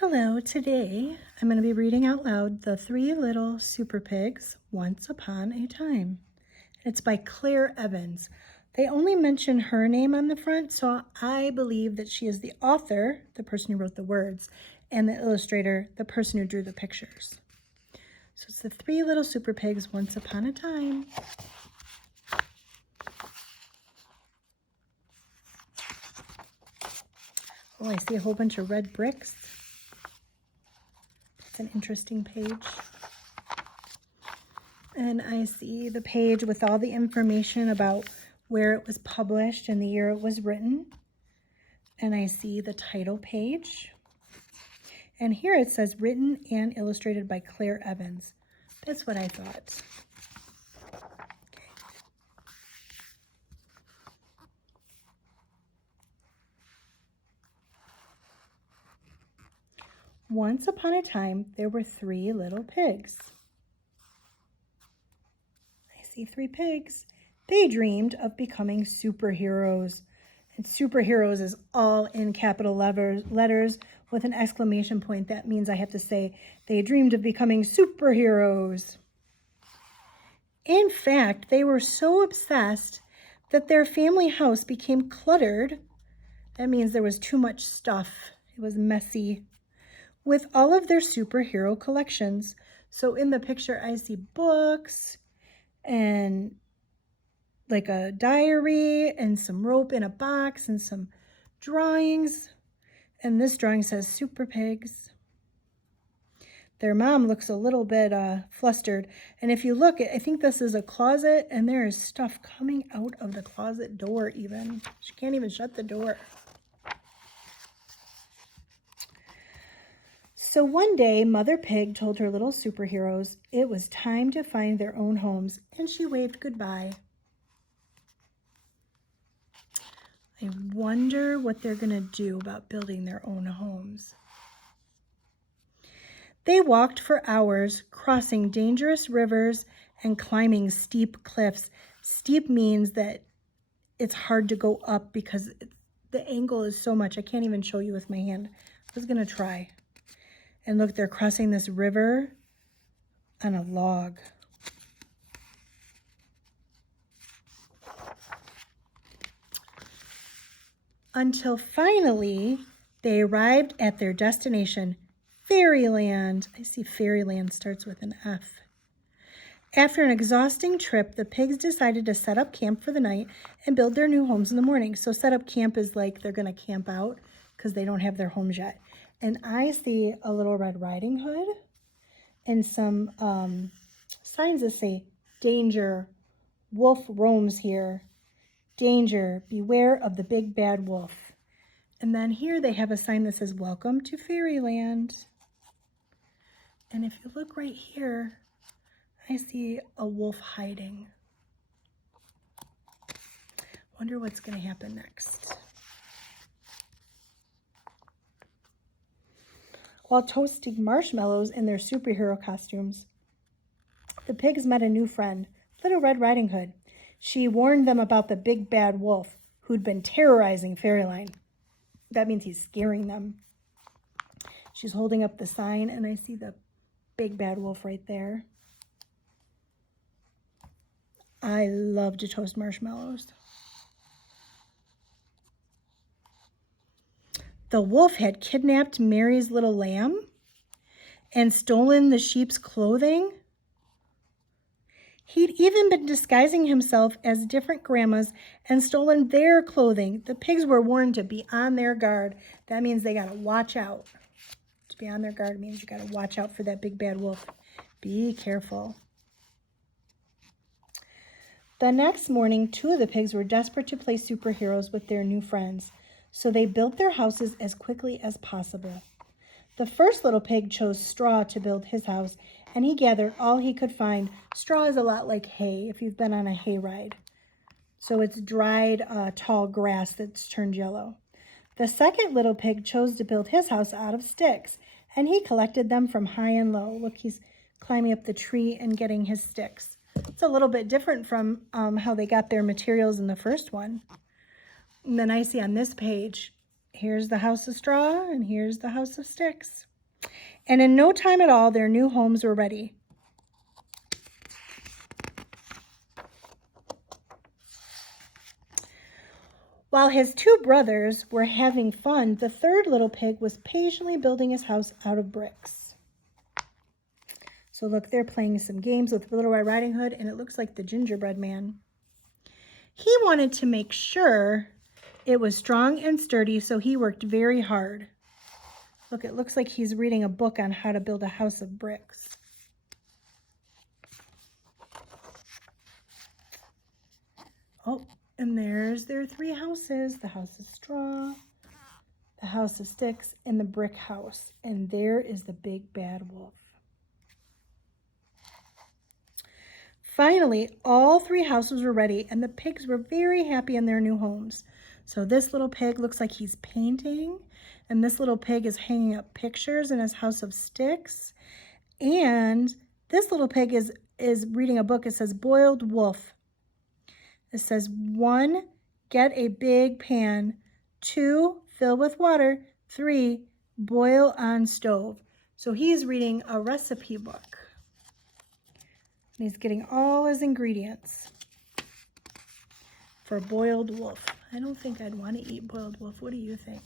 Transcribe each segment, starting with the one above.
Hello, today I'm going to be reading out loud The Three Little Super Pigs, Once Upon a Time. It's by Claire Evans. They only mention her name on the front, so I believe that she is the author, the person who wrote the words, and the illustrator, the person who drew the pictures. So it's The Three Little Super Pigs, Once Upon a Time. Oh, I see a whole bunch of red bricks. It's an interesting page. And I see the page with all the information about where it was published and the year it was written. And I see the title page. And here it says written and illustrated by Claire Evans. That's what I thought. Okay. Once upon a time, there were three little pigs. I see three pigs. They dreamed of becoming superheroes. And superheroes is all in capital letters with an exclamation point. That means I have to say they dreamed of becoming superheroes. In fact, they were so obsessed that their family house became cluttered. That means there was too much stuff. It was messy with all of their superhero collections. So in the picture, I see books and like a diary and some rope in a box and some drawings. And this drawing says Super Pigs. Their mom looks a little bit flustered. And if you look, I think this is a closet and there is stuff coming out of the closet door even. She can't even shut the door. So one day, Mother Pig told her little superheroes it was time to find their own homes, and she waved goodbye. I wonder what they're going to do about building their own homes. They walked for hours, crossing dangerous rivers and climbing steep cliffs. Steep means that it's hard to go up because the angle is so much. I can't even show you with my hand. I was going to try. And look, they're crossing this river on a log. Until finally, they arrived at their destination, Fairyland. I see Fairyland starts with an F. After an exhausting trip, the pigs decided to set up camp for the night and build their new homes in the morning. So set up camp is like they're going to camp out because they don't have their homes yet. And I see a little Red Riding Hood and some signs that say, danger, wolf roams here. Danger, beware of the big bad wolf. And then here they have a sign that says, welcome to Fairyland. And if you look right here, I see a wolf hiding. Wonder what's going to happen next. While toasting marshmallows in their superhero costumes, the pigs met a new friend, Little Red Riding Hood. She warned them about the big bad wolf who'd been terrorizing Fairyland. That means he's scaring them. She's holding up the sign, and I see the big bad wolf right there. I love to toast marshmallows. The wolf had kidnapped Mary's little lamb and stolen the sheep's clothing. He'd even been disguising himself as different grandmas and stolen their clothing. The pigs were warned to be on their guard. That means they got to watch out. To be on their guard means you got to watch out for that big bad wolf. Be careful. The next morning, two of the pigs were desperate to play superheroes with their new friends, so they built their houses as quickly as possible. The first little pig chose straw to build his house, and he gathered all he could find. Straw is a lot like hay, if you've been on a hay ride. So it's dried, tall grass that's turned yellow. The second little pig chose to build his house out of sticks, and he collected them from high and low. Look, he's climbing up the tree and getting his sticks. It's a little bit different from how they got their materials in the first one. And then I see on this page, here's the house of straw, and here's the house of sticks. And in no time at all, their new homes were ready. While his two brothers were having fun, the third little pig was patiently building his house out of bricks. So look, they're playing some games with Little Red Riding Hood, and it looks like the gingerbread man. He wanted to make sure it was strong and sturdy, so he worked very hard. Look, it looks like he's reading a book on how to build a house of bricks. Oh, and there's their three houses, the house of straw, the house of sticks, and the brick house. And there is the big bad wolf. Finally, all three houses were ready, and the pigs were very happy in their new homes. So this little pig looks like he's painting, and this little pig is hanging up pictures in his house of sticks. And this little pig is reading a book. It says Boiled Wolf. It says 1, get a big pan. 2, fill with water. 3, boil on stove. So he's reading a recipe book. And he's getting all his ingredients for boiled wolf. I don't think I'd want to eat boiled wolf. What do you think?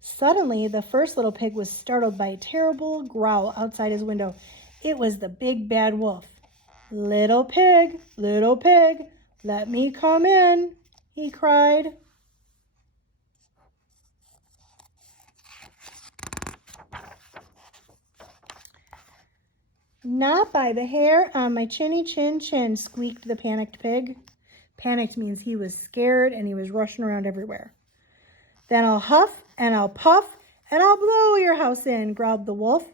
Suddenly, the first little pig was startled by a terrible growl outside his window. It was the big bad wolf. Little pig, let me come in, he cried. Not by the hair on my chinny chin chin, squeaked the panicked pig. Panicked means he was scared and he was rushing around everywhere. Then I'll huff and I'll puff and I'll blow your house in, growled the wolf.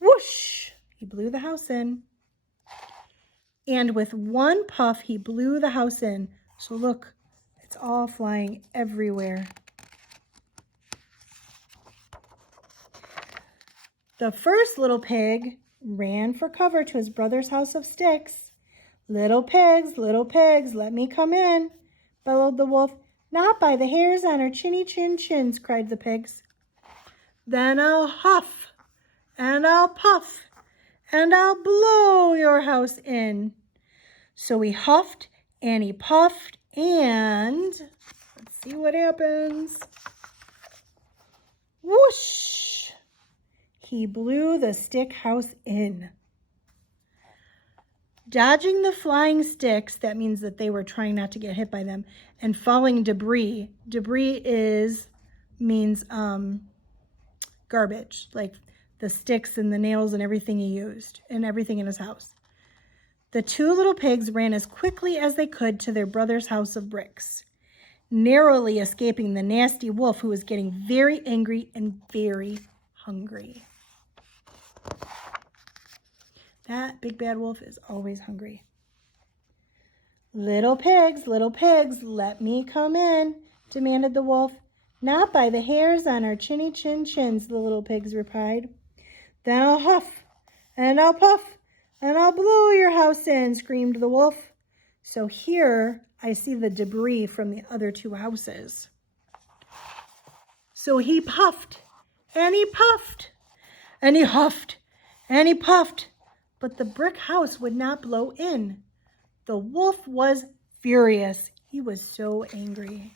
Whoosh! He blew the house in. And with one puff, he blew the house in. So look, it's all flying everywhere. The first little pig ran for cover to his brother's house of sticks. Little pigs, let me come in, bellowed the wolf. Not by the hairs on our chinny chin chins, cried the pigs. Then I'll huff and I'll puff and I'll blow your house in. So he huffed and he puffed and let's see what happens. Whoosh! He blew the stick house in. Dodging the flying sticks, that means that they were trying not to get hit by them, and falling debris. Debris means garbage, like the sticks and the nails and everything he used and everything in his house. The two little pigs ran as quickly as they could to their brother's house of bricks, narrowly escaping the nasty wolf, who was getting very angry and very hungry. That big bad wolf is always hungry. Little pigs, let me come in, demanded the wolf. Not by the hairs on our chinny chin chins, the little pigs replied. Then I'll huff and I'll puff and I'll blow your house in, screamed the wolf. So here I see the debris from the other two houses. So he puffed and he puffed and he huffed and he puffed, but the brick house would not blow in. The wolf was furious. He was so angry.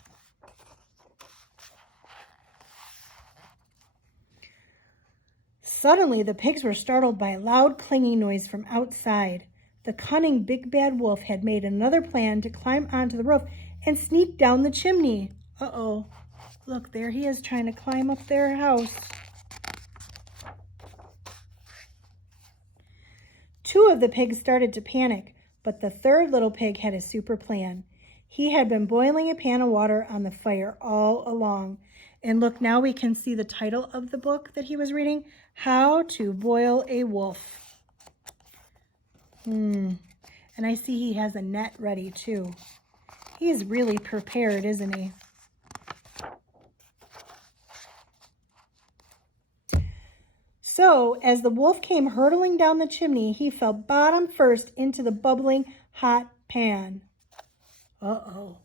Suddenly, the pigs were startled by a loud clanging noise from outside. The cunning big bad wolf had made another plan to climb onto the roof and sneak down the chimney. Uh-oh. Look, there he is trying to climb up their house. Two of the pigs started to panic, but the third little pig had a super plan. He had been boiling a pan of water on the fire all along. And look, now we can see the title of the book that he was reading, How to Boil a Wolf. And I see he has a net ready too. He's really prepared, isn't he? So, as the wolf came hurtling down the chimney, he fell bottom first into the bubbling hot pan. Uh-oh.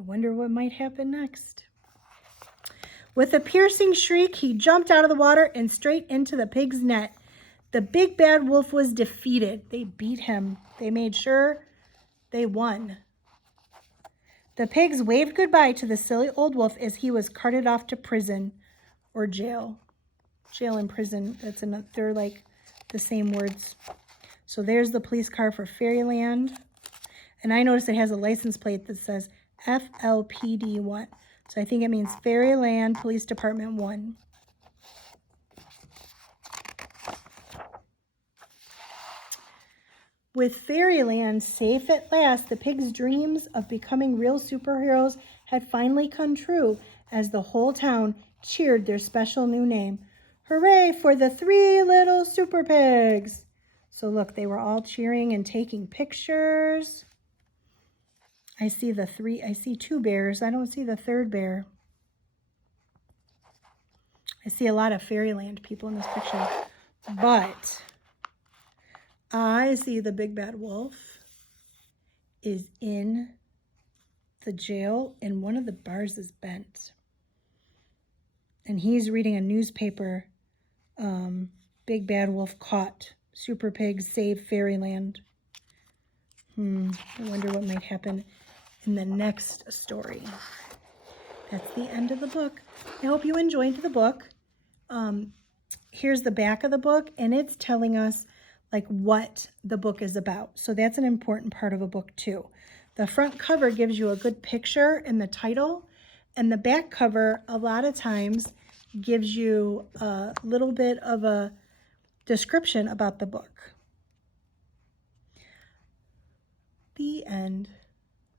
I wonder what might happen next. With a piercing shriek, he jumped out of the water and straight into the pig's net. The big bad wolf was defeated. They beat him. They made sure they won. The pigs waved goodbye to the silly old wolf as he was carted off to prison or jail. Jail and prison, they're like the same words. So there's the police car for Fairyland. And I noticed it has a license plate that says FLPD1. So I think it means Fairyland Police Department 1. With Fairyland safe at last, the pigs' dreams of becoming real superheroes had finally come true as the whole town cheered their special new name. Hooray for the 3 little Superpigs! So look, they were all cheering and taking pictures. I see 2 bears. I don't see the 3rd bear. I see a lot of Fairyland people in this picture, but I see the big bad wolf is in the jail and one of the bars is bent. And he's reading a newspaper. Big bad wolf caught. Super pigs save Fairyland. I wonder what might happen in the next story. That's the end of the book. I hope you enjoyed the book. Here's the back of the book, and it's telling us like what the book is about. So that's an important part of a book too. The front cover gives you a good picture and the title, and the back cover a lot of times gives you a little bit of a description about the book. The end.